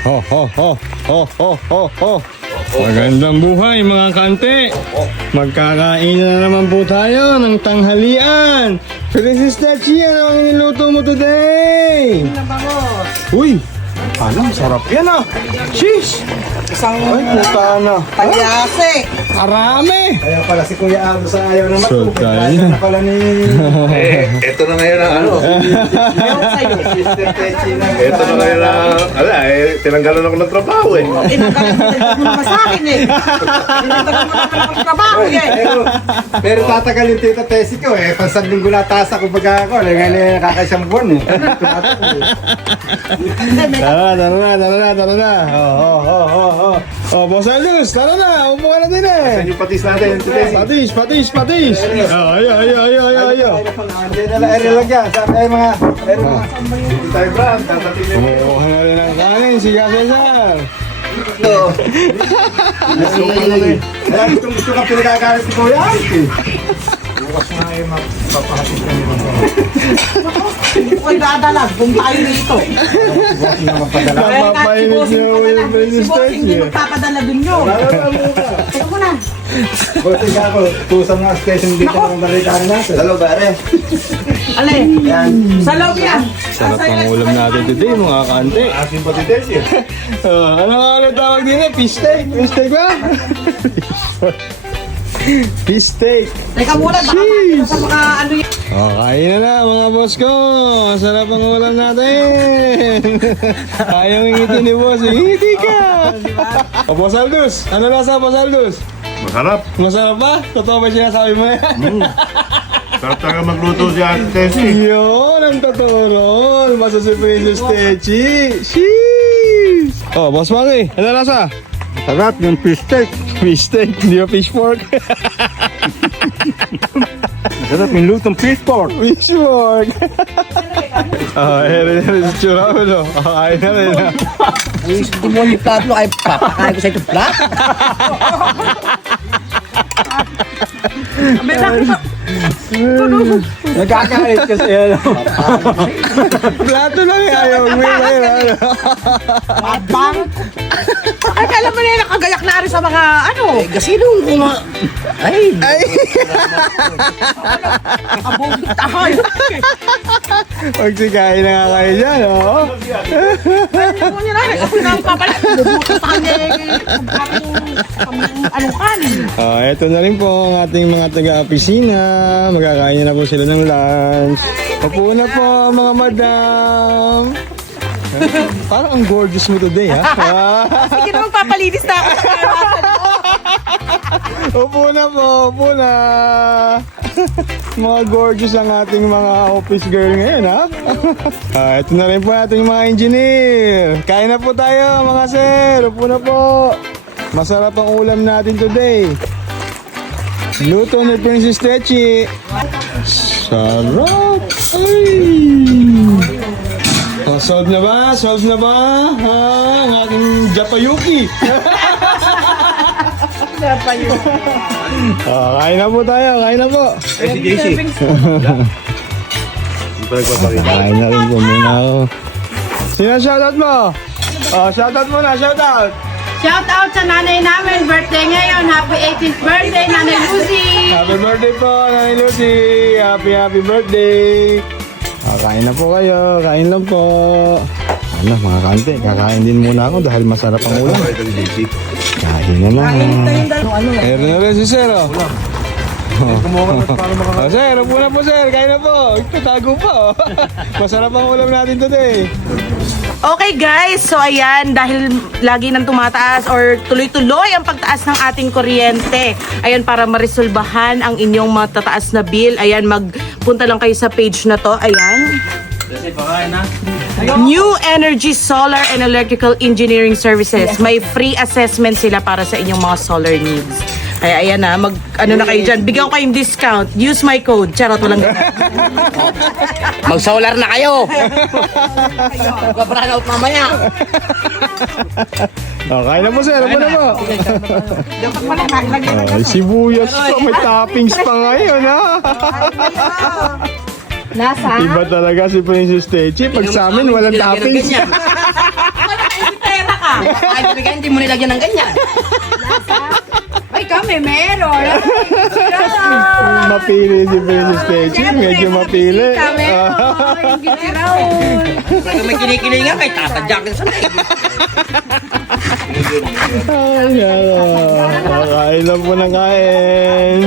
Ho, ho, ho, ho, ho, ho, ho. Magandang buhay mga kante. Magkakain na naman po tayo ng tanghalian. Princess Tachi, ano ang niluto mo today? Uy, alam, sarap yan ah. Sheesh. Ay, puta na. Tagyase! Marami. Kaya pala si Kuya Aldo sa ayaw na So, matubig. tayo. Ayaw na pala ni Ito na ngayon ang ano. Sister Techi na. Ito na ngayon ang, tinanggalan ako ng trabaho eh. Inagalan mo naman sa akin eh. Inagalan mo naman ng trabaho eh. Pero tatagal yung tita Tessie ko eh. Pasang linggo na tasa ko baga ako. Ngayon nakakaisang buwan eh. Tara na. Oh, Boss Aldous, tara na. Upo ka na din eh. Saan yung patis natin? Patis. Ayo. Ere lang yan. Sabi ay mga. Hindi tayo brand. Tatatin na yun. Kumuha na rin ang kanin, si Cesar. Kaya gusto ka pinagkakalit si Kuya Aldo. Bukas nga ay mapapahatid ka nito. Hindi ko idadalag kung tayo dito. Bukas na mapadala. Papainit niyo yung Si Princess Boss hindi Tachi. magpapadala dun yun. Teka mo na. Buti ka ako. Tusang nga station dito ng balitaan natin. Hello, bare. Ale, sa loob yan. Sarap ang ulam natin today mga kante. Aking patites yun. Ano tawag din eh? Fish steak? Fish steak ba? Fish steak. Teka muna, baka Jeez. sa mga ano yan. Kain na mga boss ko. Sarap ang ulam natin. Ayaw ingitin ni boss. Ingiti ka. Boss Aldous. Ano lasa, Boss Aldous? Masarap. Masarap ba? Totoo ba sinasabi mo yan? Sarap talaga magluto si Ate Tessie. Yun, ang totoo ron. Masa si Princess Techi. Sheesh! Oh, Boss Manny, ano lasa? Sarap yung fish steak. Fish steak, hindi ba fish pork? Sarap yung lutong fish pork. Fish pork. Ere na rin si Churaulo. Kain na rin. Hindi mo yung tatlo ay papakain ko sa ito plat. Nagkakalit kasi ano. Plato lang ayaw. Abang. Ay, alam mo na yun, nakagayak na rin sa mga ano. Gasinong kuma. Ay. Abong tahay. Magsikain na nga kayo dyan, oh. Ano nyo na rin? Ako na ang papalat. Lubuto sa kanya. Ano kan? Eto na rin po ang ating mga taga-opisina. Magkakain na po sila ng lunch. Upo na po, mga madam. Parang ang gorgeous mo today, ha? Sige na magpapalinis na ako sa karawasan. Upo na po, upo na. Mga gorgeous ang ating mga office girl ngayon, ha? Ito na rin po ating mga engineer. Kain na po tayo, mga sir. Upo na po. Masarap ang ulam natin today. Luto ni Princess Techi. Sarap! Ay! Solve na ba? Solve na ba? Ha? Ang ating Japayuki. Kain na po tayo. Kain na po. Si JC. Kain na rin po muna ako. Sino shoutout mo? Shoutout mo na. Shoutout. Shout out sa nanay namin, birthday ngayon. Happy 18th birthday, Nanay Lucy! Happy birthday po, Nanay Lucy. Happy birthday. Kain na po kayo. Kain lang po. Ano mga kante, kakain din muna ako dahil masarap ang ulam. Kain na lang. Meron na rin si Sir, oh. Sir, upo na po sir. Kain na po. Tatago po. Masarap ang ulam natin today. Okay guys, so ayan, dahil lagi nang tumataas or tuloy-tuloy ang pagtaas ng ating kuryente. Ayan, para maresolbahan ang inyong matataas na bill. Ayan, magpunta lang kayo sa page na to. Ayan. New Energy Solar and Electrical Engineering Services. May free assessment sila para sa inyong mga solar needs. Ay, ayan na, ano na kayo dyan. Bigyan ko kayong discount. Use my code. Charot, walang Mag-solar na kayo! Mag-brown out mamaya! Kain na po sir. Upo na po. Sibuyas pa. May toppings pa ngayon ha. Nasa? Iba talaga si Princess Techi. Pag sa amin, walang toppings. pera Ay, bigay, hindi mo nilagyan ng ganyan. Ay, kami meron. Mapili si Princess Techi. Medyo mapili. Kami meron. Gitiraw. Pag may kinikilingan kay tatadyakin sa leg. Ay, kain lang po ng kain.